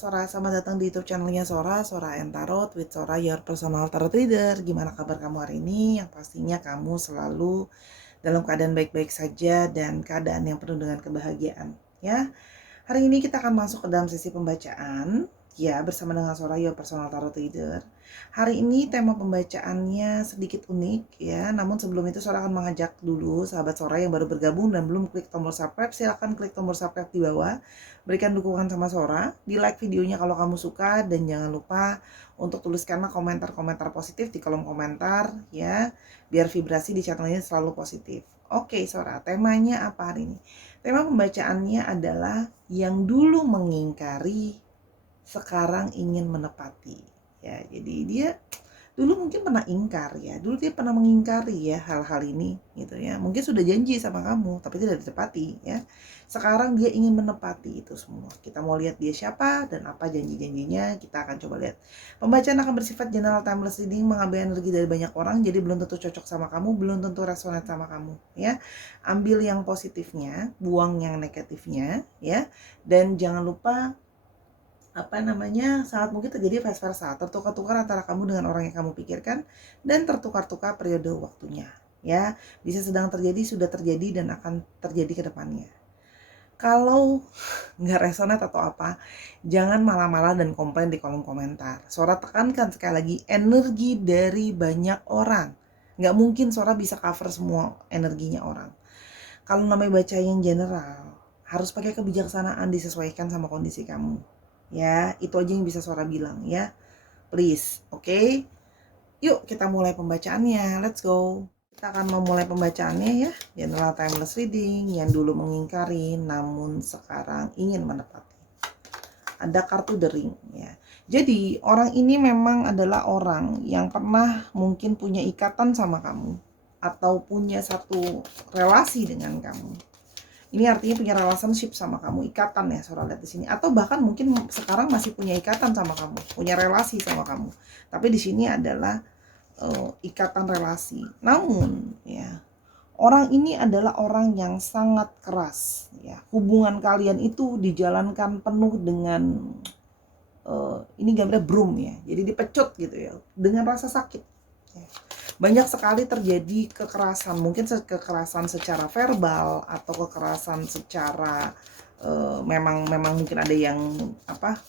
Sora, selamat datang di YouTube channelnya Sora, Sora and Tarot with Sora, your personal tarot reader. Gimana kabar kamu hari ini? Yang pastinya kamu selalu dalam keadaan baik-baik saja dan keadaan yang penuh dengan kebahagiaan, ya. Hari ini kita akan masuk ke dalam sesi pembacaan, ya, bersama dengan Sora, your personal tarot reader. Hari ini tema pembacaannya sedikit unik, ya. Namun sebelum itu Sora akan mengajak dulu sahabat Sora yang baru bergabung dan belum klik tombol subscribe, silahkan klik tombol subscribe di bawah. Berikan dukungan sama Sora, di like videonya kalau kamu suka, dan jangan lupa untuk tuliskanlah komentar-komentar positif di kolom komentar, ya, biar vibrasi di channel ini selalu positif. Oke Sora, temanya apa hari ini? Tema pembacaannya adalah yang dulu mengingkari, sekarang ingin menepati. Ya, jadi dia dulu mungkin pernah ingkar ya, dulu dia pernah mengingkari ya hal-hal ini gitu ya. Mungkin sudah janji sama kamu tapi tidak ditepati ya. Sekarang dia ingin menepati itu semua. Kita mau lihat dia siapa dan apa janji-janjinya, kita akan coba lihat. Pembacaan akan bersifat general timeless reading, mengambil energi dari banyak orang, jadi belum tentu cocok sama kamu, belum tentu resonate sama kamu ya. Ambil yang positifnya, buang yang negatifnya ya. Dan jangan lupa sangat mungkin terjadi vice versa, tertukar-tukar antara kamu dengan orang yang kamu pikirkan dan tertukar-tukar periode waktunya ya. Bisa sedang terjadi, sudah terjadi, dan akan terjadi ke depannya. Kalau nggak resonate atau apa, jangan malah-malah dan komplain di kolom komentar. Sora tekankan sekali lagi, energi dari banyak orang, nggak mungkin Sora bisa cover semua energinya orang. Kalau namanya baca yang general, harus pakai kebijaksanaan, disesuaikan sama kondisi kamu ya. Itu aja yang bisa Sora bilang ya, please. Oke, yuk kita mulai pembacaannya, let's go. Kita akan memulai pembacaannya ya, general timeless reading, yang dulu mengingkari namun sekarang ingin menepati. Ada kartu The Ring ya. Jadi orang ini memang adalah orang yang pernah mungkin punya ikatan sama kamu atau punya satu relasi dengan kamu. Ini artinya punya relationship sama kamu, ikatan ya Sora lihat di sini. Atau bahkan mungkin sekarang masih punya ikatan sama kamu, punya relasi sama kamu. Tapi di sini adalah ikatan relasi. Namun ya, orang ini adalah orang yang sangat keras ya. Hubungan kalian itu dijalankan penuh dengan ini gambarnya broom ya. Jadi dipecut gitu ya, dengan rasa sakit. Ya. Banyak sekali terjadi kekerasan, mungkin kekerasan secara verbal atau kekerasan secara memang mungkin ada yang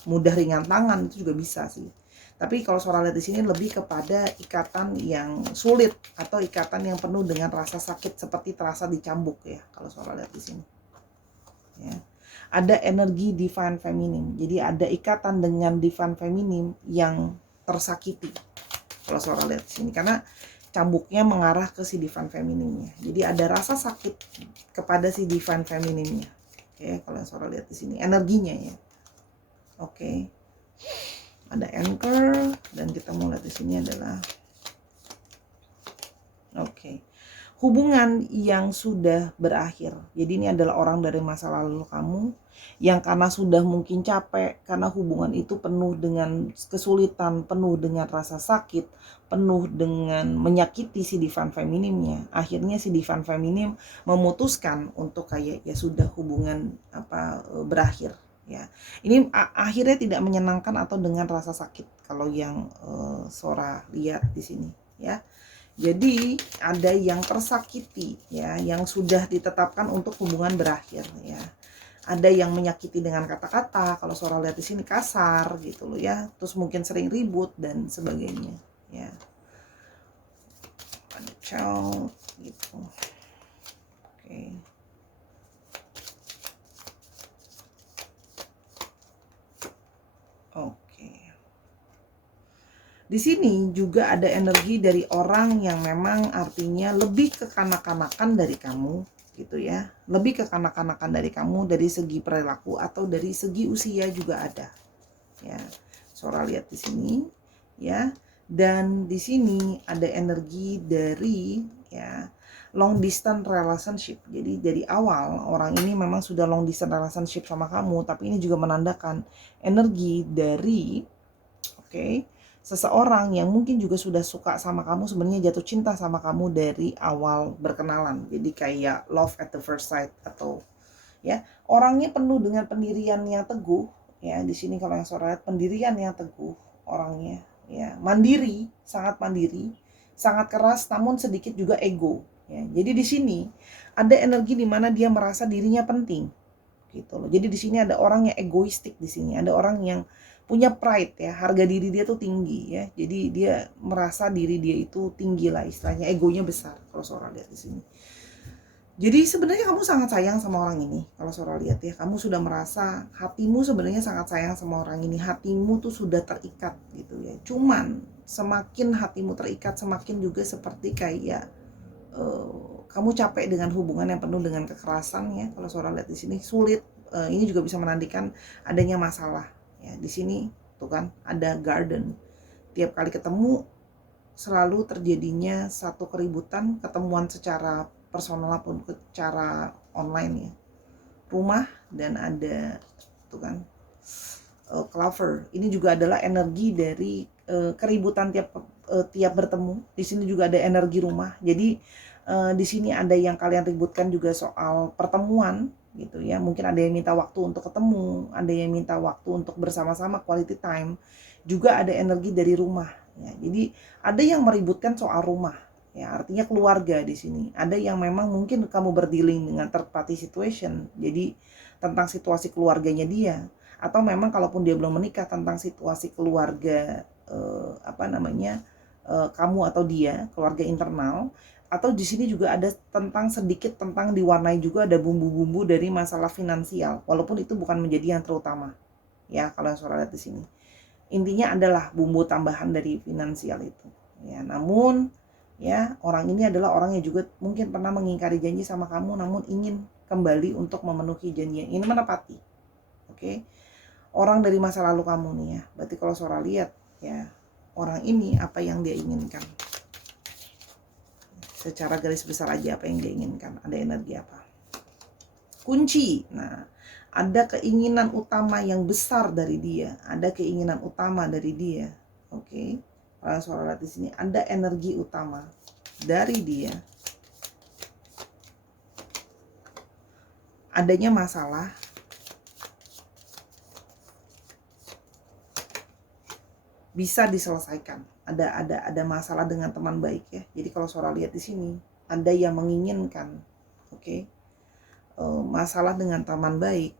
mudah ringan tangan, itu juga bisa sih. Tapi kalau Sora lihat di sini lebih kepada ikatan yang sulit atau ikatan yang penuh dengan rasa sakit seperti terasa dicambuk ya, kalau Sora lihat di sini. Ya. Ada energi divine feminine. Jadi ada ikatan dengan divine feminine yang tersakiti. Kalau Sora lihat di sini, karena cambuknya mengarah ke si divine feminine-nya. Jadi ada rasa sakit kepada si divine feminine-nya. Oke, kalau Sora lihat di sini energinya ya. Oke. Ada anchor dan kita mau lihat di sini adalah hubungan yang sudah berakhir. Jadi ini adalah orang dari masa lalu kamu yang karena sudah mungkin capek, karena hubungan itu penuh dengan kesulitan, penuh dengan rasa sakit, penuh dengan menyakiti si divine feminine-nya. Akhirnya si divine feminine memutuskan untuk kayak ya sudah hubungan berakhir ya. Ini akhirnya tidak menyenangkan atau dengan rasa sakit kalau yang Sora lihat di sini ya. Jadi ada yang tersakiti ya, yang sudah ditetapkan untuk hubungan berakhir ya. Ada yang menyakiti dengan kata-kata, kalau Sora lihat di sini kasar gitu loh ya. Terus mungkin sering ribut dan sebagainya ya. Ada child gitu. Oke. Di sini juga ada energi dari orang yang memang artinya lebih kekanak-kanakan dari kamu gitu ya. Lebih kekanak-kanakan dari kamu dari segi perilaku atau dari segi usia juga ada. Ya. Sora lihat di sini ya. Dan di sini ada energi dari ya long distance relationship. Jadi dari awal orang ini memang sudah long distance relationship sama kamu, tapi ini juga menandakan energi dari seseorang yang mungkin juga sudah suka sama kamu, sebenarnya jatuh cinta sama kamu dari awal berkenalan. Jadi kayak love at the first sight atau ya, orangnya penuh dengan pendirian yang teguh, Ya, di sini kalau yang Saudara lihat pendirian yang teguh orangnya, ya, mandiri, sangat keras namun sedikit juga ego. Ya, jadi di sini ada energi di mana dia merasa dirinya penting, gitu loh. Jadi di sini ada orang yang egoistik di sini, ada orang yang punya pride ya, harga diri dia tuh tinggi ya. Jadi dia merasa diri dia itu tinggi lah istilahnya, egonya besar kalau Saudara lihat di sini. Jadi sebenarnya kamu sangat sayang sama orang ini. Kalau Saudara lihat ya, kamu sudah merasa hatimu sebenarnya sangat sayang sama orang ini. Hatimu tuh sudah terikat gitu ya. Cuman semakin hatimu terikat, semakin juga seperti kayak kamu capek dengan hubungan yang penuh dengan kekerasan ya. Kalau Saudara lihat di sini sulit. Ini juga bisa menandakan adanya masalah ya. Di sini tuh kan ada garden. Tiap kali ketemu selalu terjadinya satu keributan, ketemuan secara personal pun secara online ya. Rumah dan ada tuh kan clover. Ini juga adalah energi dari keributan tiap bertemu. Di sini juga ada energi rumah. Jadi di sini ada yang kalian ributkan juga soal pertemuan gitu ya. Mungkin ada yang minta waktu untuk ketemu, ada yang minta waktu untuk bersama-sama quality time. Juga ada energi dari rumah ya. Jadi ada yang meributkan soal rumah ya, artinya keluarga di sini. Ada yang memang mungkin kamu berdealing dengan third party situation. Jadi tentang situasi keluarganya dia, atau memang kalaupun dia belum menikah tentang situasi keluarga kamu atau dia, keluarga internal. Atau di sini juga ada sedikit tentang diwarnai juga ada bumbu-bumbu dari masalah finansial, walaupun itu bukan menjadi yang terutama ya kalau yang Saudara lihat di sini. Intinya adalah bumbu tambahan dari finansial itu ya. Namun ya, orang ini adalah orang yang juga mungkin pernah mengingkari janji sama kamu, namun ingin kembali untuk memenuhi janji, ingin menepati. Oke. Orang dari masa lalu kamu nih ya. Berarti kalau Saudara lihat ya, orang ini apa yang dia inginkan. Secara garis besar aja apa yang dia inginkan, ada energi apa. Kunci. Nah, ada keinginan utama yang besar dari dia, ada keinginan utama dari dia. Oke. Kalau Saudara lihat di sini ada energi utama dari dia. Adanya masalah bisa diselesaikan. Ada masalah dengan teman baik ya. Jadi kalau Saudara lihat di sini ada yang menginginkan, oke, masalah dengan teman baik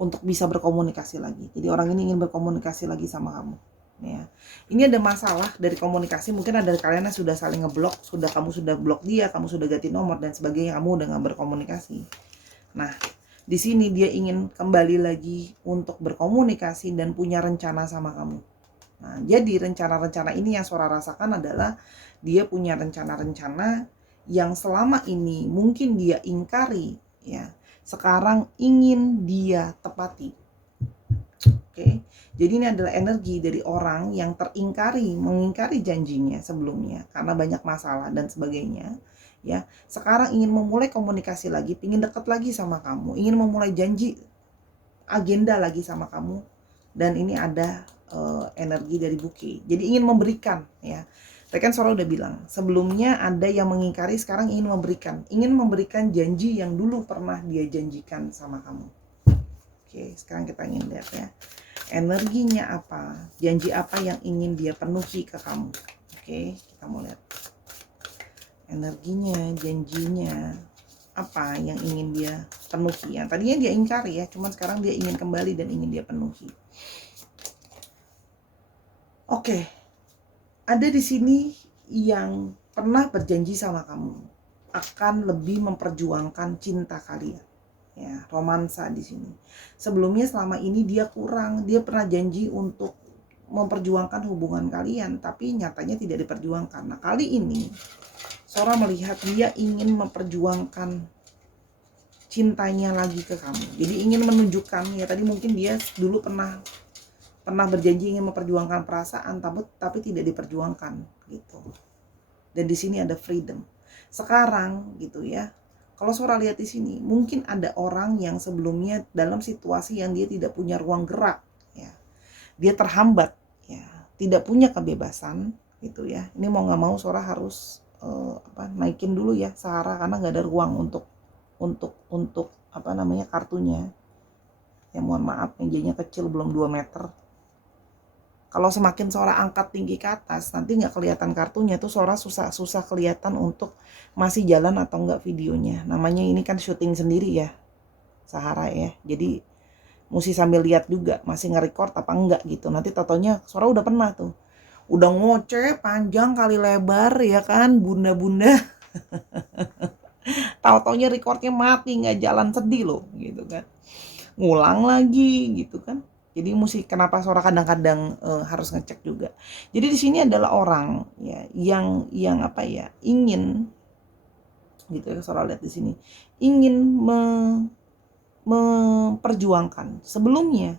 untuk bisa berkomunikasi lagi. Jadi orang ini ingin berkomunikasi lagi sama kamu. Ya. Ini ada masalah dari komunikasi. Mungkin ada kalian yang sudah saling ngeblok, kamu sudah blok dia, kamu sudah ganti nomor dan sebagainya, kamu udah nggak berkomunikasi. Nah, di sini dia ingin kembali lagi untuk berkomunikasi dan punya rencana sama kamu. Nah, jadi rencana-rencana ini yang Saudara rasakan adalah dia punya rencana-rencana yang selama ini mungkin dia ingkari ya. Sekarang ingin dia tepati. Oke. Jadi ini adalah energi dari orang yang mengingkari janjinya sebelumnya karena banyak masalah dan sebagainya. Ya, sekarang ingin memulai komunikasi lagi, ingin dekat lagi sama kamu, ingin memulai janji agenda lagi sama kamu, dan ini ada energi dari bukit. Jadi ingin memberikan ya. Tadi kan Saudara udah bilang sebelumnya ada yang mengingkari, sekarang ingin memberikan janji yang dulu pernah dia janjikan sama kamu. Oke, sekarang kita ingin lihat ya, energinya apa, janji apa yang ingin dia penuhi ke kamu. Oke, kita mau lihat energinya, janjinya apa yang ingin dia penuhi. Yang tadinya dia ingkari ya, cuman sekarang dia ingin kembali dan ingin dia penuhi. Oke. Ada di sini yang pernah berjanji sama kamu akan lebih memperjuangkan cinta kalian. Ya, romansa di sini. Sebelumnya selama ini dia pernah janji untuk memperjuangkan hubungan kalian, tapi nyatanya tidak diperjuangkan. Nah, kali ini Saudara melihat dia ingin memperjuangkan cintanya lagi ke kamu. Jadi ingin menunjukkan ya, tadi mungkin dia dulu pernah berjanji ingin memperjuangkan perasaan tapi tidak diperjuangkan gitu. Dan di sini ada freedom. Sekarang gitu ya. Kalau Saudara lihat di sini, mungkin ada orang yang sebelumnya dalam situasi yang dia tidak punya ruang gerak ya. Dia terhambat ya, tidak punya kebebasan gitu ya. Ini mau nggak mau Saudara harus naikin dulu ya Sahara karena nggak ada ruang untuk untuk apa namanya kartunya. Ya mohon maaf, mejanya kecil belum 2 meter. Kalau semakin Sora angkat tinggi ke atas, nanti nggak kelihatan kartunya tuh, Sora susah kelihatan untuk masih jalan atau nggak videonya. Namanya ini kan syuting sendiri ya, Sahara ya. Jadi mesti sambil lihat juga masih nge-record apa enggak gitu. Nanti totonya Sora udah pernah tuh. Udah ngoceh panjang kali lebar ya kan, bunda-bunda. Tahu-taunya recordnya mati, nggak jalan, sedih loh gitu kan. Ngulang lagi gitu kan. Jadi mesti kenapa Sora kadang-kadang harus ngecek juga. Jadi di sini adalah orang ya yang apa ya, ingin gitu ya, Sora lihat di sini ingin memperjuangkan. Sebelumnya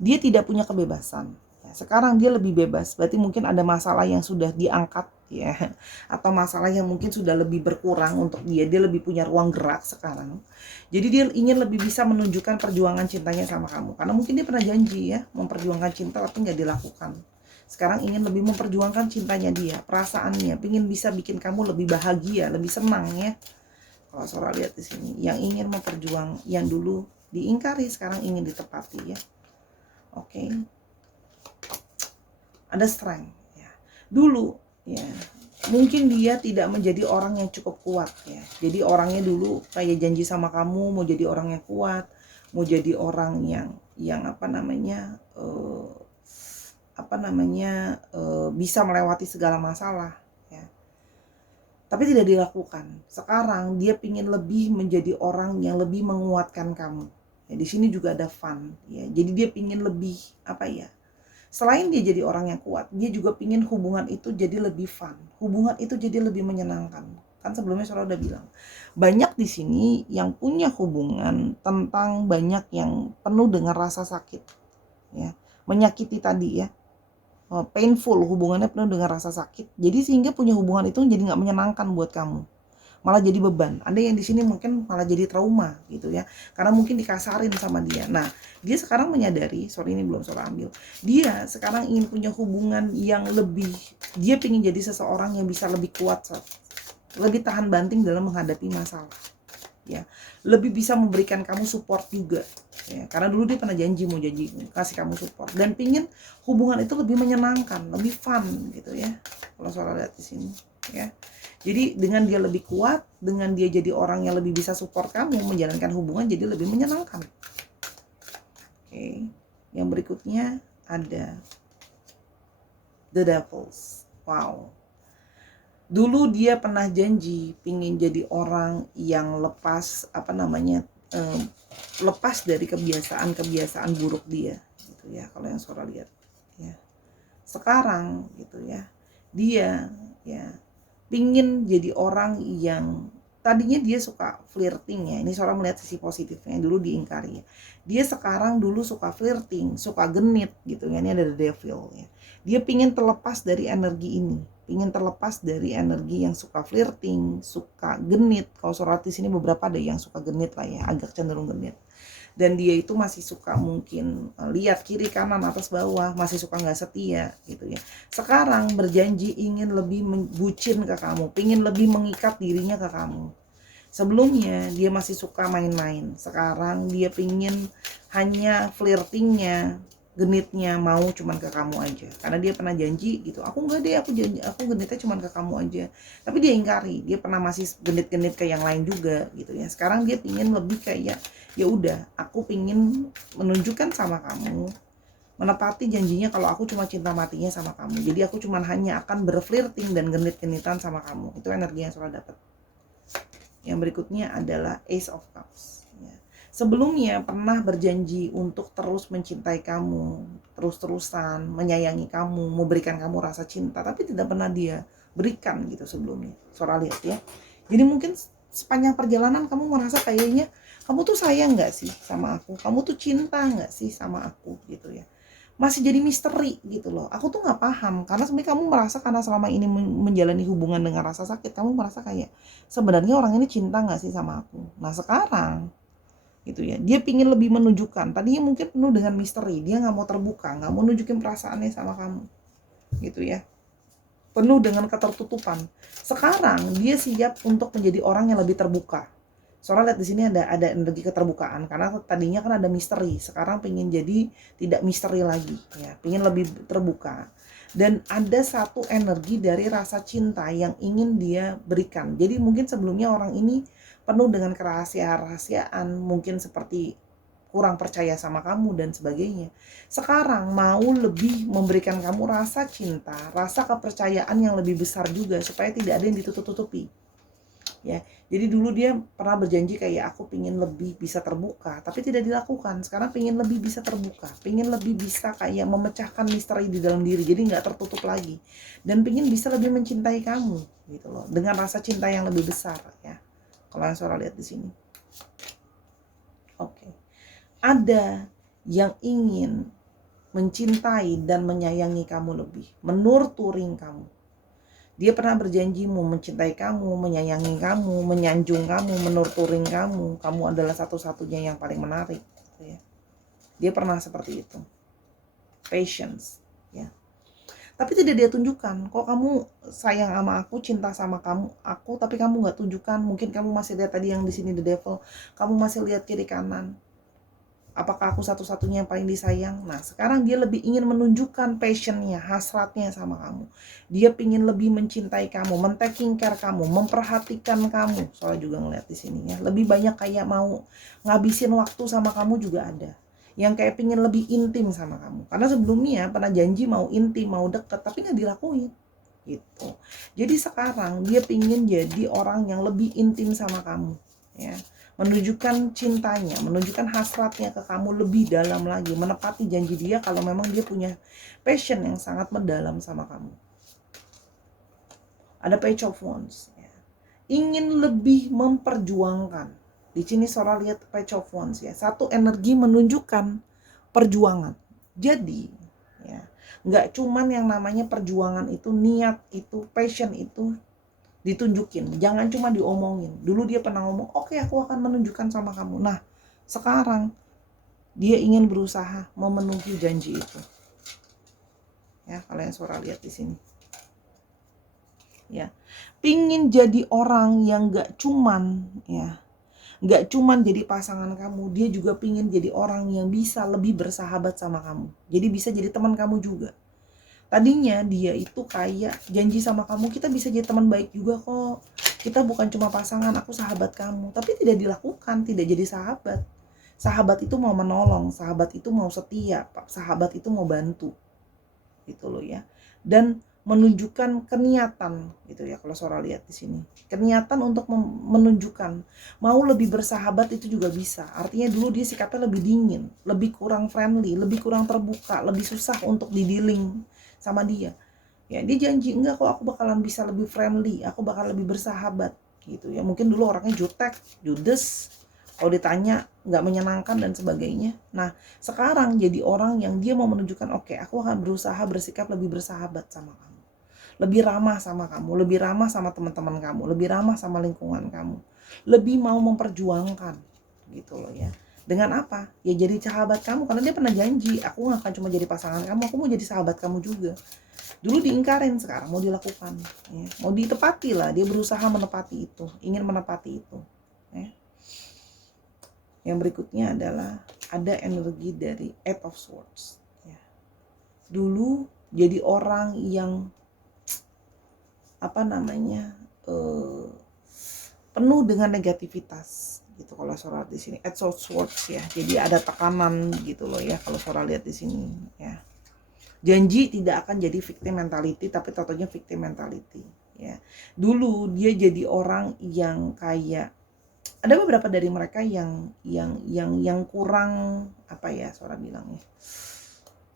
dia tidak punya kebebasan. Sekarang dia lebih bebas. Berarti mungkin ada masalah yang sudah diangkat ya, atau masalah yang mungkin sudah lebih berkurang untuk dia. Dia lebih punya ruang gerak sekarang. Jadi dia ingin lebih bisa menunjukkan perjuangan cintanya sama kamu. Karena mungkin dia pernah janji ya memperjuangkan cinta tapi nggak dilakukan. Sekarang ingin lebih memperjuangkan cintanya dia, perasaannya, ingin bisa bikin kamu lebih bahagia, lebih senang ya. Kalau Sora lihat di sini, yang ingin memperjuang, yang dulu diingkari sekarang ingin ditepati ya. Oke. Ada strength ya. Dulu ya, mungkin dia tidak menjadi orang yang cukup kuat ya. Jadi orangnya dulu kayak janji sama kamu mau jadi orang yang kuat, mau jadi orang yang bisa melewati segala masalah ya. Tapi tidak dilakukan. Sekarang dia ingin lebih menjadi orang yang lebih menguatkan kamu. Ya, di sini juga ada fun ya. Jadi dia ingin lebih apa ya? Selain dia jadi orang yang kuat, dia juga pingin hubungan itu jadi lebih fun. Hubungan itu jadi lebih menyenangkan. Kan sebelumnya Sora udah bilang, banyak di sini yang punya hubungan tentang banyak yang penuh dengan rasa sakit, ya, menyakiti tadi ya, painful, hubungannya penuh dengan rasa sakit. Jadi sehingga punya hubungan itu jadi nggak menyenangkan buat kamu, malah jadi beban. Ada yang di sini mungkin malah jadi trauma gitu ya, karena mungkin dikasarin sama dia. Nah, dia sekarang menyadari, sorry ini belum Sora ambil, dia sekarang ingin punya hubungan yang lebih, dia ingin jadi seseorang yang bisa lebih kuat, lebih tahan banting dalam menghadapi masalah ya, lebih bisa memberikan kamu support juga ya, karena dulu dia pernah janji mau kasih kamu support, dan pingin hubungan itu lebih menyenangkan, lebih fun gitu ya, kalau Sora lihat di sini ya. Jadi dengan dia lebih kuat, dengan dia jadi orang yang lebih bisa support kamu, menjalankan hubungan jadi lebih menyenangkan. Oke, yang berikutnya ada The Devils. Wow. Dulu dia pernah janji pingin jadi orang yang lepas lepas dari kebiasaan buruk dia, gitu ya. Kalau yang Sora lihat, ya. Sekarang, gitu ya, dia ya pingin jadi orang yang tadinya dia suka flirting ya. Ini Sora melihat sisi positifnya, dulu diingkari ya. Dia sekarang dulu suka flirting, suka genit gitu ya. Ini ada The Devil ya. Dia pingin terlepas dari energi ini, pingin terlepas dari energi yang suka flirting, suka genit. Kalau Sora di sini beberapa ada yang suka genit lah ya, agak cenderung genit. Dan dia itu masih suka mungkin lihat kiri kanan atas bawah, masih suka nggak setia gitu ya. Sekarang berjanji ingin lebih bucin ke kamu, ingin lebih mengikat dirinya ke kamu. Sebelumnya dia masih suka main-main, sekarang dia pingin hanya flirtingnya, genitnya mau cuman ke kamu aja. Karena dia pernah janji gitu, aku enggak deh, aku janji aku genitnya cuman ke kamu aja. Tapi dia ingkari, dia pernah masih genit-genit ke yang lain juga gitu ya. Sekarang dia pingin lebih kayak, ya udah, aku pingin menunjukkan sama kamu, menepati janjinya kalau aku cuma cinta matinya sama kamu. Jadi aku cuma hanya akan berflirting dan genit-genitan sama kamu. Itu energi yang Sora dapat. Yang berikutnya adalah Ace of Cups. Sebelumnya pernah berjanji untuk terus mencintai kamu, terus-terusan menyayangi kamu, memberikan kamu rasa cinta, tapi tidak pernah dia berikan gitu sebelumnya. Sora lihat ya. Jadi mungkin sepanjang perjalanan kamu merasa kayaknya kamu tuh sayang nggak sih sama aku, kamu tuh cinta nggak sih sama aku gitu ya. Masih jadi misteri gitu loh. Aku tuh nggak paham, karena sebenarnya kamu merasa karena selama ini menjalani hubungan dengan rasa sakit, kamu merasa kayak sebenarnya orang ini cinta nggak sih sama aku. Nah sekarang gitu ya, dia pingin lebih menunjukkan. Tadinya mungkin penuh dengan misteri, dia nggak mau terbuka, nggak mau nunjukin perasaannya sama kamu gitu ya, penuh dengan ketertutupan. Sekarang dia siap untuk menjadi orang yang lebih terbuka. Soalnya lihat di sini ada energi keterbukaan, karena tadinya kan ada misteri, sekarang pengen jadi tidak misteri lagi ya, pengen lebih terbuka. Dan ada satu energi dari rasa cinta yang ingin dia berikan. Jadi mungkin sebelumnya orang ini penuh dengan kerahasiaan, mungkin seperti kurang percaya sama kamu dan sebagainya. Sekarang mau lebih memberikan kamu rasa cinta, rasa kepercayaan yang lebih besar juga, supaya tidak ada yang ditutup-tutupi. Ya, jadi dulu dia pernah berjanji kayak aku pingin lebih bisa terbuka, tapi tidak dilakukan. Sekarang pingin lebih bisa terbuka, pingin lebih bisa kayak memecahkan misteri di dalam diri, jadi nggak tertutup lagi, dan pingin bisa lebih mencintai kamu gitu loh, dengan rasa cinta yang lebih besar ya. Kalau yang Sora lihat di sini, oke. Ada yang ingin mencintai dan menyayangi kamu lebih, menurturing kamu. Dia pernah berjanji mau mencintai kamu, menyayangi kamu, menyanjung kamu, menurturing kamu. Kamu adalah satu-satunya yang paling menarik. Gitu ya. Dia pernah seperti itu. Patience. Ya. Tapi tidak dia tunjukkan. Kok kamu sayang sama aku, cinta sama aku, tapi kamu nggak tunjukkan. Mungkin kamu masih lihat tadi yang di sini the devil. Kamu masih lihat kiri kanan. Apakah aku satu-satunya yang paling disayang? Nah, sekarang dia lebih ingin menunjukkan passionnya, hasratnya sama kamu. Dia ingin lebih mencintai kamu, men-taking care kamu, memperhatikan kamu. Soalnya juga ngeliat di sini ya. Lebih banyak kayak mau ngabisin waktu sama kamu juga ada. Yang kayak pingin lebih intim sama kamu. Karena sebelumnya pernah janji mau intim, mau deket, tapi nggak dilakuin. Gitu. Jadi sekarang dia pingin jadi orang yang lebih intim sama kamu. Ya, menunjukkan cintanya, menunjukkan hasratnya ke kamu lebih dalam lagi, menepati janji dia kalau memang dia punya passion yang sangat mendalam sama kamu. Ada Page of Wands ya. Ingin lebih memperjuangkan. Di sini Sora lihat Page of Wands ya, satu energi menunjukkan perjuangan. Jadi ya, nggak cuman yang namanya perjuangan itu, niat itu, passion itu ditunjukin, jangan cuma diomongin. Dulu dia pernah ngomong, oke, aku akan menunjukkan sama kamu. Nah, sekarang dia ingin berusaha memenuhi janji itu. Ya, kalau yang Sora lihat di sini. Ya, pingin jadi orang yang gak cuman jadi pasangan kamu, dia juga pingin jadi orang yang bisa lebih bersahabat sama kamu. Jadi bisa jadi teman kamu juga. Tadinya dia itu kayak janji sama kamu, kita bisa jadi teman baik juga kok. Kita bukan cuma pasangan, aku sahabat kamu. Tapi tidak dilakukan, tidak jadi sahabat. Sahabat itu mau menolong, sahabat itu mau setia, sahabat itu mau bantu. Gitu loh ya. Dan menunjukkan keniatan gitu ya, kalau Sora lihat di sini. Keniatan untuk menunjukkan mau lebih bersahabat itu juga bisa. Artinya dulu dia sikapnya lebih dingin, lebih kurang friendly, lebih kurang terbuka, lebih susah untuk didealing sama dia. Ya, dia janji enggak kok, aku bakalan bisa lebih friendly, aku bakal lebih bersahabat gitu ya. Mungkin dulu orangnya jutek, judes, kalau ditanya nggak menyenangkan dan sebagainya. Nah, sekarang jadi orang yang dia mau menunjukkan, oke, aku akan berusaha bersikap lebih bersahabat sama kamu, lebih ramah sama kamu, lebih ramah sama teman-teman kamu, lebih ramah sama lingkungan kamu, lebih mau memperjuangkan gitu loh ya. Dengan apa? Ya jadi sahabat kamu, karena dia pernah janji, aku gak akan cuma jadi pasangan kamu, aku mau jadi sahabat kamu juga. Dulu diingkarin, sekarang mau dilakukan ya. Mau ditepati lah, dia berusaha menepati itu, ingin menepati itu ya. Yang berikutnya adalah ada energi dari Eight of Swords ya. Dulu jadi orang yang penuh dengan negativitas gitu kalau Sora di sini. Eight of Swords ya. Jadi ada tekanan gitu loh ya kalau Sora lihat di sini ya. Janji tidak akan jadi victim mentality, tapi totalnya victim mentality ya. Dulu dia jadi orang yang kayak, ada beberapa dari mereka yang kurang Sora bilang ya,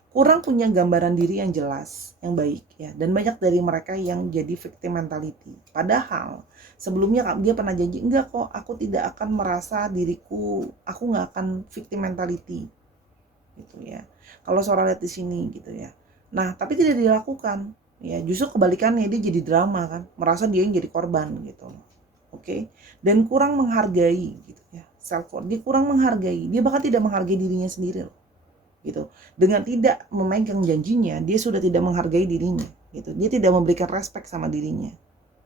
kurang punya gambaran diri yang jelas, yang baik ya. Dan banyak dari mereka yang jadi victim mentality. Padahal sebelumnya dia pernah janji, enggak kok, aku tidak akan merasa diriku, aku nggak akan victim mentality gitu ya. Kalau Sora lihat di sini gitu ya. Nah, tapi tidak dilakukan ya. Justru kebalikannya, dia jadi drama kan, merasa dia yang jadi korban gitu. Oke. Dan kurang menghargai gitu ya. Self worth, dia kurang menghargai, dia bahkan tidak menghargai dirinya sendiri loh. Gitu. Dengan tidak memegang janjinya, dia sudah tidak menghargai dirinya gitu. Dia tidak memberikan respect sama dirinya.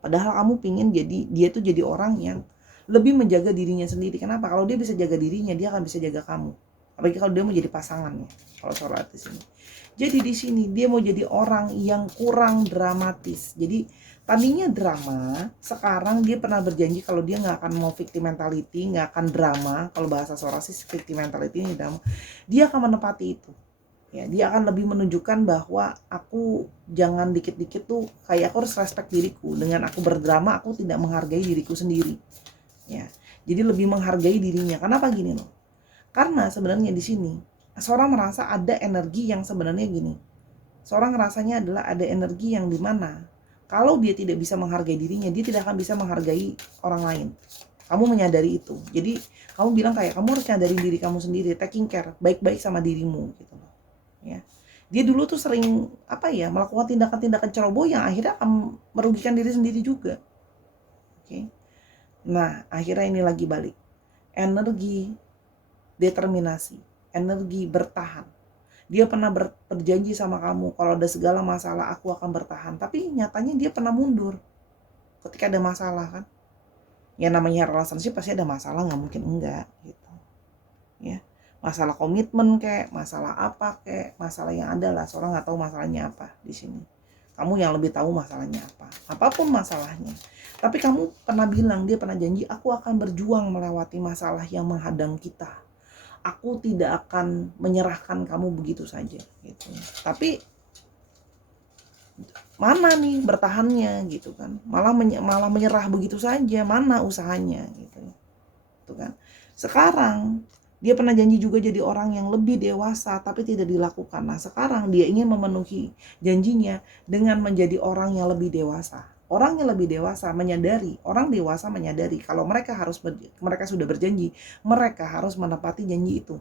Padahal kamu pingin dia tuh jadi orang yang lebih menjaga dirinya sendiri. Kenapa? Kalau dia bisa jaga dirinya, dia akan bisa jaga kamu. Apalagi kalau dia mau jadi pasangannya. Kalau soal artis ini. Jadi di sini dia mau jadi orang yang kurang dramatis. Jadi tadinya drama, sekarang dia pernah berjanji kalau dia nggak akan mau victim mentality, nggak akan drama. Kalau bahasa Sorasis victim mentality ini drama. Dia akan menepati itu. Ya, dia akan lebih menunjukkan bahwa aku jangan dikit-dikit tuh kayak aku harus respect diriku. Dengan aku berdrama, aku tidak menghargai diriku sendiri. Ya, jadi lebih menghargai dirinya. Kenapa gini loh? Karena sebenarnya di sini seorang merasa ada energi yang sebenarnya gini. Seorang rasanya adalah ada energi yang dimana kalau dia tidak bisa menghargai dirinya, dia tidak akan bisa menghargai orang lain. Kamu menyadari itu. Jadi kamu bilang kayak kamu harus nyadarin diri kamu sendiri, taking care, baik-baik sama dirimu gitu loh. Ya. Dia dulu tuh sering melakukan tindakan-tindakan ceroboh yang akhirnya akan merugikan diri sendiri juga. Oke. Nah, akhirnya ini lagi balik. Energi determinasi, energi bertahan. Dia pernah berjanji sama kamu kalau ada segala masalah aku akan bertahan, tapi nyatanya dia pernah mundur ketika ada masalah kan. Ya namanya relationship pasti ada masalah, nggak mungkin enggak gitu. Ya. Masalah komitmen kayak, masalah apa kayak, masalah yang ada lah, seorang nggak tahu masalahnya apa di sini. Kamu yang lebih tahu masalahnya apa. Apapun masalahnya. Tapi kamu pernah bilang, dia pernah janji, aku akan berjuang melewati masalah yang menghadang kita. Aku tidak akan menyerahkan kamu begitu saja gitu. Tapi mana nih bertahannya gitu kan? Malah menyerah begitu saja, mana usahanya gitu. Tuh kan. Sekarang dia pernah janji juga jadi orang yang lebih dewasa tapi tidak dilakukan. Nah, sekarang dia ingin memenuhi janjinya dengan menjadi orang yang lebih dewasa. Orang yang lebih dewasa menyadari, orang dewasa menyadari kalau mereka sudah berjanji, mereka harus menepati janji itu.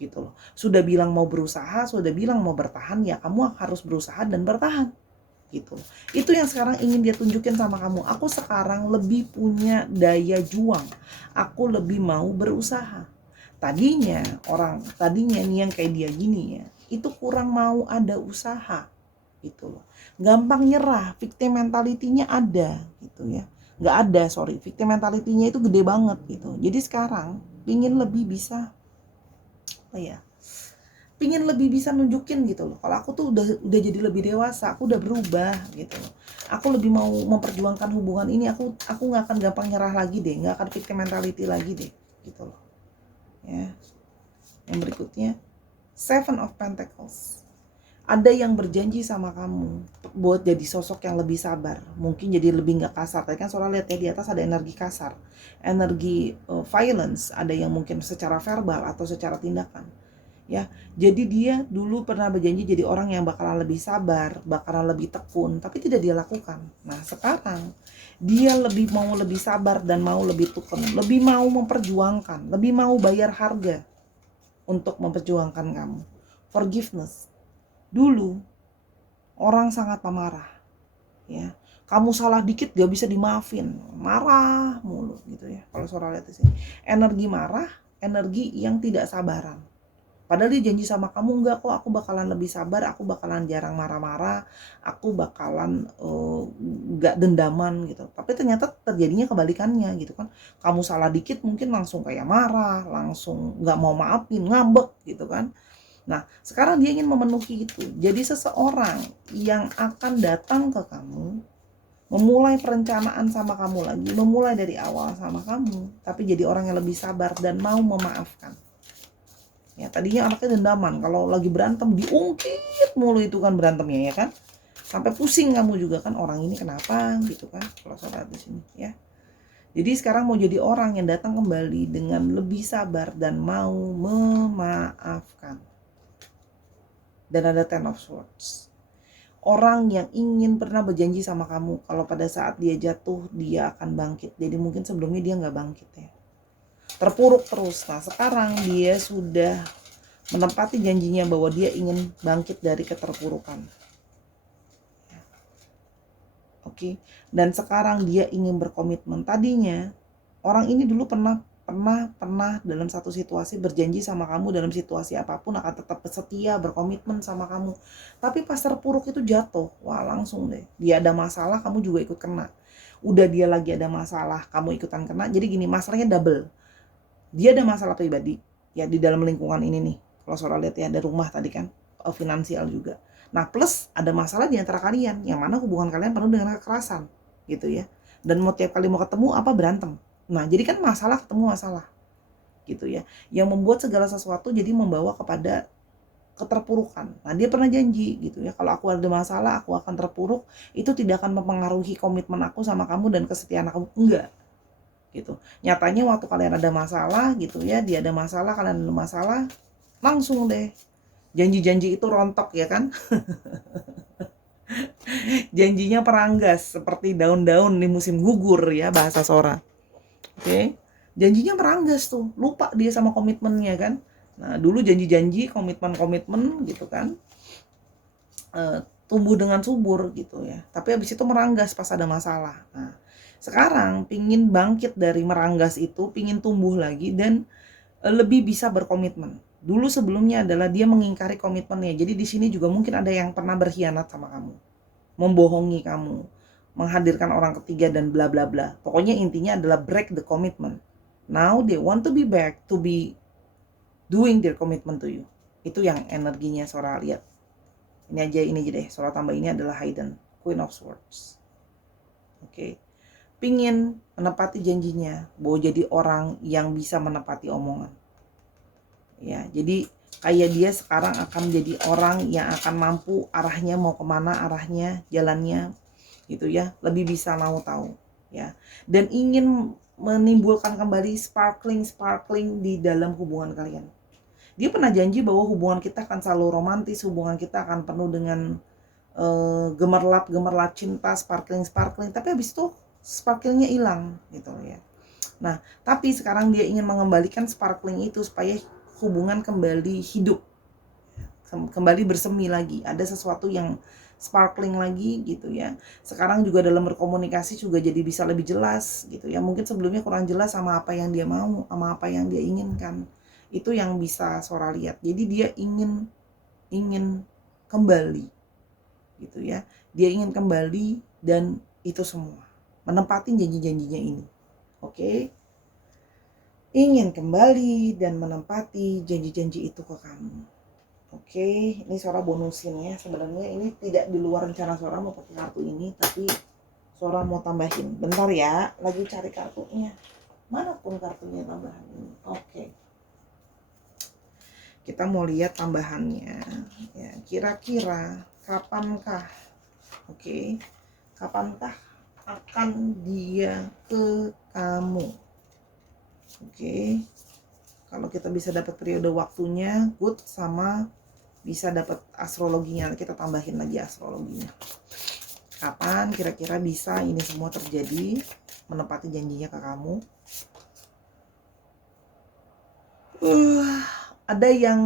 Gitu loh. Sudah bilang mau berusaha, sudah bilang mau bertahan, ya kamu harus berusaha dan bertahan. Gitu. Itu yang sekarang ingin dia tunjukin sama kamu. Aku sekarang lebih punya daya juang. Aku lebih mau berusaha. Tadinya nih yang kayak dia gini ya, itu kurang mau ada usaha. Gitu loh. Gampang nyerah, victim mentality-nya ada gitu ya. Nggak ada, victim mentality-nya itu gede banget gitu. Jadi sekarang ingin lebih bisa pingin lebih bisa nunjukin gitu loh. Kalau aku tuh udah jadi lebih dewasa, aku udah berubah gitu loh. Aku lebih mau memperjuangkan hubungan ini. Aku nggak akan gampang nyerah lagi deh, nggak akan victim mentality lagi deh, gitu loh. Ya. Yang berikutnya, Seven of Pentacles. Ada yang berjanji sama kamu buat jadi sosok yang lebih sabar, mungkin jadi lebih nggak kasar. Tadi kan soalnya lihat ya di atas ada energi kasar, energi violence, ada yang mungkin secara verbal atau secara tindakan. Ya, jadi dia dulu pernah berjanji jadi orang yang bakalan lebih sabar, bakalan lebih tekun, tapi tidak dia lakukan. Nah, sekarang dia lebih sabar dan mau lebih tekun, lebih mau memperjuangkan, lebih mau bayar harga untuk memperjuangkan kamu. Forgiveness. Dulu orang sangat pemarah, ya. Kamu salah dikit gak bisa dimaafin, marah mulu gitu ya. Kalau suara lihat di sini, energi marah, energi yang tidak sabaran. Padahal dia janji sama kamu, enggak kok, aku bakalan lebih sabar, aku bakalan jarang marah-marah, aku bakalan enggak dendaman gitu. Tapi ternyata terjadinya kebalikannya gitu kan. Kamu salah dikit mungkin langsung kayak marah, langsung enggak mau maafin, ngambek gitu kan. Nah, sekarang dia ingin memenuhi itu. Jadi seseorang yang akan datang ke kamu, memulai perencanaan sama kamu lagi, memulai dari awal sama kamu, tapi jadi orang yang lebih sabar dan mau memaafkan. Ya, tadinya anaknya dendaman, kalau lagi berantem diungkit mulu itu kan berantemnya ya kan. Sampai pusing kamu juga kan, orang ini kenapa gitu kan, kalau saudara di sini ya. Jadi sekarang mau jadi orang yang datang kembali dengan lebih sabar dan mau memaafkan. Dan ada Ten of Swords. Orang yang ingin pernah berjanji sama kamu kalau pada saat dia jatuh dia akan bangkit. Jadi mungkin sebelumnya dia nggak bangkit ya. Terpuruk terus. Nah sekarang dia sudah menepati janjinya bahwa dia ingin bangkit dari keterpurukan. Oke. Dan sekarang dia ingin berkomitmen. Tadinya orang ini dulu pernah pernah dalam satu situasi berjanji sama kamu dalam situasi apapun akan tetap setia, berkomitmen sama kamu. Tapi pas terpuruk itu jatuh, wah langsung deh. Dia ada masalah, kamu juga ikut kena. Udah dia lagi ada masalah, kamu ikutan kena. Jadi gini, masalahnya double. Dia ada masalah pribadi, ya di dalam lingkungan ini nih. Kalau Sora lihat ya, ada rumah tadi kan, finansial juga. Nah plus ada masalah di antara kalian, yang mana hubungan kalian penuh dengan kekerasan, gitu ya. Dan mau tiap kali mau ketemu apa berantem. Nah, jadi kan masalah ketemu masalah, gitu ya. Yang membuat segala sesuatu jadi membawa kepada keterpurukan. Nah, dia pernah janji gitu ya, kalau aku ada masalah, aku akan terpuruk, itu tidak akan mempengaruhi komitmen aku sama kamu dan kesetiaan aku. Enggak, gitu. Nyatanya waktu kalian ada masalah gitu ya, dia ada masalah, kalian ada masalah, langsung deh janji-janji itu rontok ya kan. Janjinya peranggas seperti daun-daun di musim gugur ya, bahasa Sora. Oke. Janjinya meranggas tuh, lupa dia sama komitmennya kan. Nah, dulu janji-janji, komitmen-komitmen gitu kan, tumbuh dengan subur gitu ya. Tapi habis itu meranggas pas ada masalah. Nah, sekarang pingin bangkit dari meranggas itu, pingin tumbuh lagi dan lebih bisa berkomitmen. Dulu sebelumnya adalah dia mengingkari komitmennya. Jadi di sini juga mungkin ada yang pernah berkhianat sama kamu, membohongi kamu, menghadirkan orang ketiga dan bla bla bla. Pokoknya intinya adalah break the commitment. Now they want to be back to be doing their commitment to you. Itu yang energinya Sora lihat. Ini aja deh. Sora tambah ini adalah Hidden, Queen of Swords. Oke. Pingin menepati janjinya, bahwa jadi orang yang bisa menepati omongan. Ya, jadi kayak dia sekarang akan menjadi orang yang akan mampu arahnya mau kemana, arahnya, jalannya, gitu ya, lebih bisa mau tahu, ya. Dan ingin menimbulkan kembali sparkling di dalam hubungan kalian. Dia pernah janji bahwa hubungan kita akan selalu romantis, hubungan kita akan penuh dengan gemerlap cinta, sparkling. Tapi habis itu sparklingnya hilang gitu ya. Nah, tapi sekarang dia ingin mengembalikan sparkling itu supaya hubungan kembali hidup, kembali bersemi lagi, ada sesuatu yang sparkling lagi gitu ya. Sekarang juga dalam berkomunikasi juga jadi bisa lebih jelas gitu ya. Mungkin sebelumnya kurang jelas sama apa yang dia mau, sama apa yang dia inginkan. Itu yang bisa Sora lihat. Jadi dia ingin kembali gitu ya. Dia ingin kembali dan itu semua menepati janji-janjinya ini. Oke. Ingin kembali dan menepati janji-janji itu ke kamu. Oke, ini Sora bonusin ya. Sebenarnya ini tidak di luar rencana Sora mau pakai kartu ini, tapi Sora mau tambahin. Bentar ya, lagi cari kartunya. Manapun kartunya tambahan ini. Oke. Kita mau lihat tambahannya. Ya, kira-kira kapankah? Oke. Kapankah akan dia ke kamu? Oke. Kalau kita bisa dapat periode waktunya, good, sama bisa dapat astrologinya, kita tambahin lagi astrologinya. Kapan kira-kira bisa ini semua terjadi, menepati janjinya ke kamu? Ada yang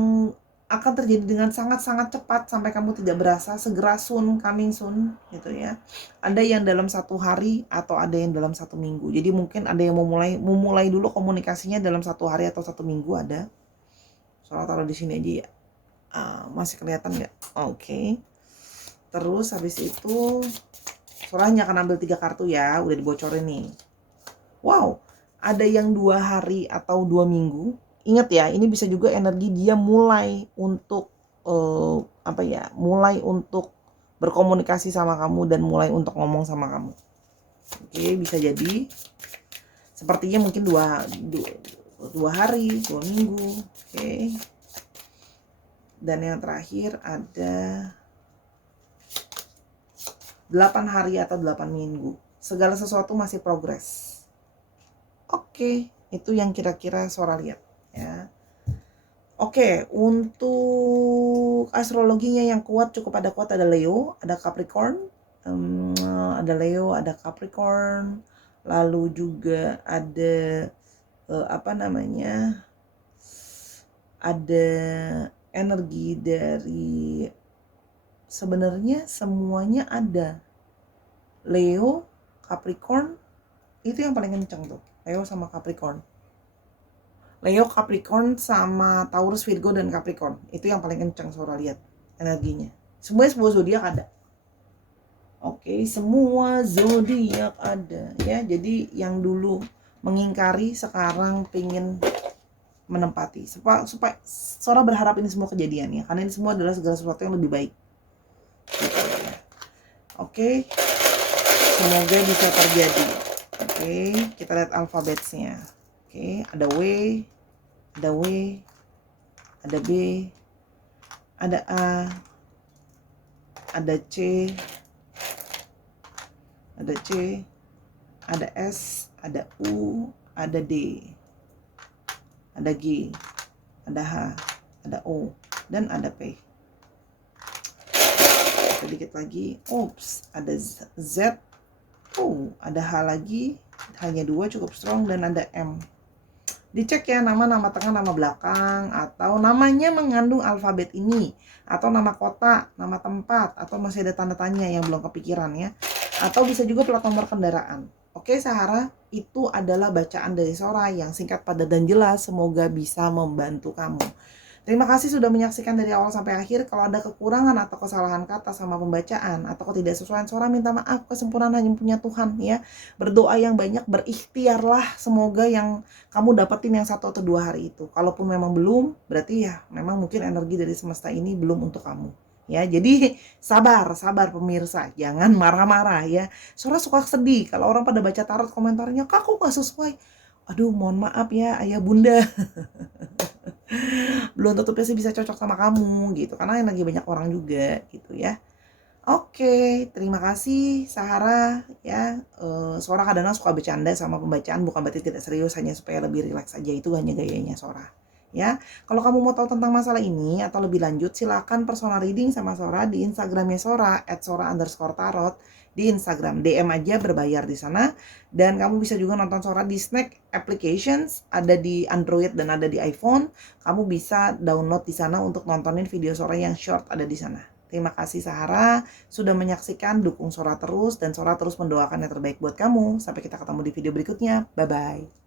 akan terjadi dengan sangat-sangat cepat sampai kamu tidak berasa, segera, soon, coming soon gitu ya. Ada yang dalam 1 hari atau ada yang dalam 1 minggu. Jadi mungkin ada yang memulai dulu komunikasinya dalam 1 hari atau 1 minggu ada. Soalnya taruh di sini aja ya. Masih kelihatan nggak? Oke. Terus habis itu Sora hanya akan ambil 3 kartu ya, udah dibocorin nih. Wow, ada yang 2 hari atau 2 minggu. Ingat ya, ini bisa juga energi dia mulai untuk mulai untuk berkomunikasi sama kamu dan mulai untuk ngomong sama kamu. Oke, bisa jadi sepertinya mungkin 2 hari, 2 minggu. Oke. Dan yang terakhir ada 8 hari atau 8 minggu. Segala sesuatu masih progres. Oke, itu yang kira-kira Sora lihat ya. Oke, untuk astrologinya yang cukup ada Leo, ada Capricorn, ada Leo, ada Capricorn, lalu juga ada ada energi dari, sebenarnya semuanya ada. Leo, Capricorn, itu yang paling kenceng tuh, Leo sama Capricorn. Leo, Capricorn, sama Taurus, Virgo, dan Capricorn. Itu yang paling kencang Sora lihat energinya. Semuanya sebuah zodiak ada. Oke, semua zodiak ada ya. Jadi yang dulu mengingkari sekarang pengen menempati. Supaya Sora berharap ini semua kejadian ya. Karena ini semua adalah segala sesuatu yang lebih baik. Gitu ya. Oke. Semoga bisa terjadi. Oke, kita lihat alfabetnya. Oke, ada W, ada W, ada B, ada A, ada C, ada C, ada S, ada U, ada D, ada G, ada H, ada O, dan ada P. Sedikit lagi, oops, ada Z, O, ada H lagi, hanya 2 cukup strong, dan ada M. Dicek ya nama tengah, nama belakang, atau namanya mengandung alfabet ini, atau nama kota, nama tempat, atau masih ada tanda tanya yang belum kepikiran ya. Atau bisa juga plat nomor kendaraan. Oke Sahara, itu adalah bacaan dari Sora yang singkat, padat, dan jelas. Semoga bisa membantu kamu. Terima kasih sudah menyaksikan dari awal sampai akhir. Kalau ada kekurangan atau kesalahan kata sama pembacaan atau ketidaksesuaian Sora, minta maaf. Kesempurnaan hanya punya Tuhan ya. Berdoa yang banyak, berikhtiarlah. Semoga yang kamu dapetin yang 1 atau 2 hari itu. Kalaupun memang belum, berarti ya memang mungkin energi dari semesta ini belum untuk kamu. Ya, jadi sabar pemirsa, jangan marah-marah ya. Sora suka sedih kalau orang pada baca tarot komentarnya, "Kak, kok gak sesuai?" Aduh, mohon maaf ya ayah bunda. Belum tentu pasti bisa cocok sama kamu gitu, karena yang lagi banyak orang juga gitu ya. Oke, terima kasih Sahara ya. Sora kadang-kadang suka bercanda sama pembacaan, bukan berarti tidak serius, hanya supaya lebih rileks aja. Itu hanya gayanya Sora ya. Kalau kamu mau tahu tentang masalah ini atau lebih lanjut, silakan personal reading sama Sora di Instagramnya Sora @sora_tarot di Instagram. DM aja, berbayar di sana. Dan kamu bisa juga nonton Sora di Snack Applications, ada di Android dan ada di iPhone. Kamu bisa download di sana untuk nontonin video Sora yang short, ada di sana. Terima kasih Sahara sudah menyaksikan, dukung Sora terus, dan Sora terus mendoakan yang terbaik buat kamu. Sampai kita ketemu di video berikutnya. Bye-bye.